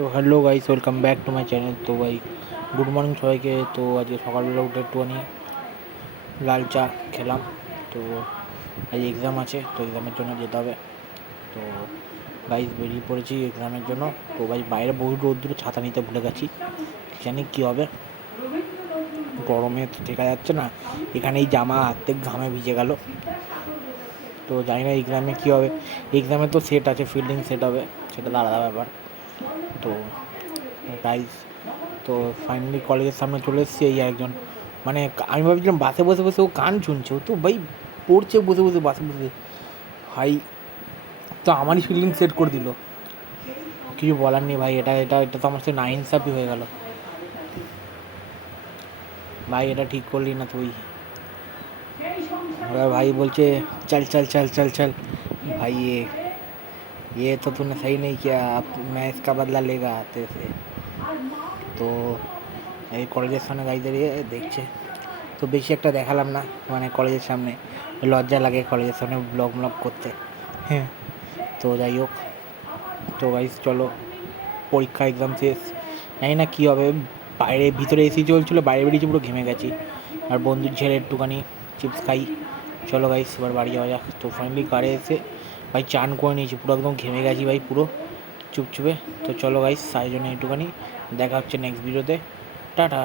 তো hello guys, welcome back to my channel. তো ভাই গুড মর্নিং সবাইকে। তো আজকে সকালবেলা উঠে একটুখানি লাল চা খেলাম। তো আজ এক্সাম আছে, তো এক্সামের জন্য যেতে হবে। তো গাইস বেরিয়ে পড়েছি এক্সামের জন্য। তো ভাই বাইরে বহু রোদ্দুর, ছাতা নিতে ভুলে গেছি, জানি কী হবে। গরমে তো দেখা যাচ্ছে না, এখানেই জামা হাত থেকে ঘামে ভিজে গেল। তো জানি না এক্সামে কী হবে। এক্সামে তো সেট আছে, ফিল্ডিং সেট হবে, সেটা তো আলাদা ব্যাপার। তো গাইস, তো ফাইনালি কলেজের সামনে চলে এসেছি। এই একজন, মানে আমি ভাবছিলাম বাসে বসে বসে ও গান শুনছে, ও তো ভাই পড়ছে বসে বসে বাসে বসে। ভাই তো আমারই ফিল্ডিং সেট করে দিল, কিছু বলার নেই ভাই। এটা এটা এটা তো আমার সাথে নাইনসাফি হয়ে গেল ভাই। এটা ঠিক করলি না তুই। ভাই বলছে चल चल चल चल चल। भाई ये तो तूने सही नहीं किया, अब मैं इसका बदला लेगा आते से। তো এই কলেজের সামনে গাড়ি দাঁড়িয়ে দেখছে। তো বেশি একটা দেখালাম না, মানে কলেজের সামনে লজ্জা লাগে কলেজের সামনে ব্লগ করতে। হ্যাঁ, তো যাই হোক। তো গাইস চলো, পরীক্ষা এক্সাম শেষ, জানি না কী হবে। বাইরে ভিতরে এসি চলছিলো, বাইরে বেরিয়েছি পুরো ঘেমে গেছি। আর বন্ধুর ছেড়ে একটুখানি চিপস খাই। চলো গাইস এবার বাড়ি যাওয়া যাক। তো ফাইনালি কারে এসে ভাই চান করে নিয়েছি, পুরো একদম ঘেমে গেছি ভাই, পুরো চুপচুপে। তো চলো গাইস, সাই জন্য একটুখানি দেখা হচ্ছে নেক্সট ভিডিওতে। টাটা।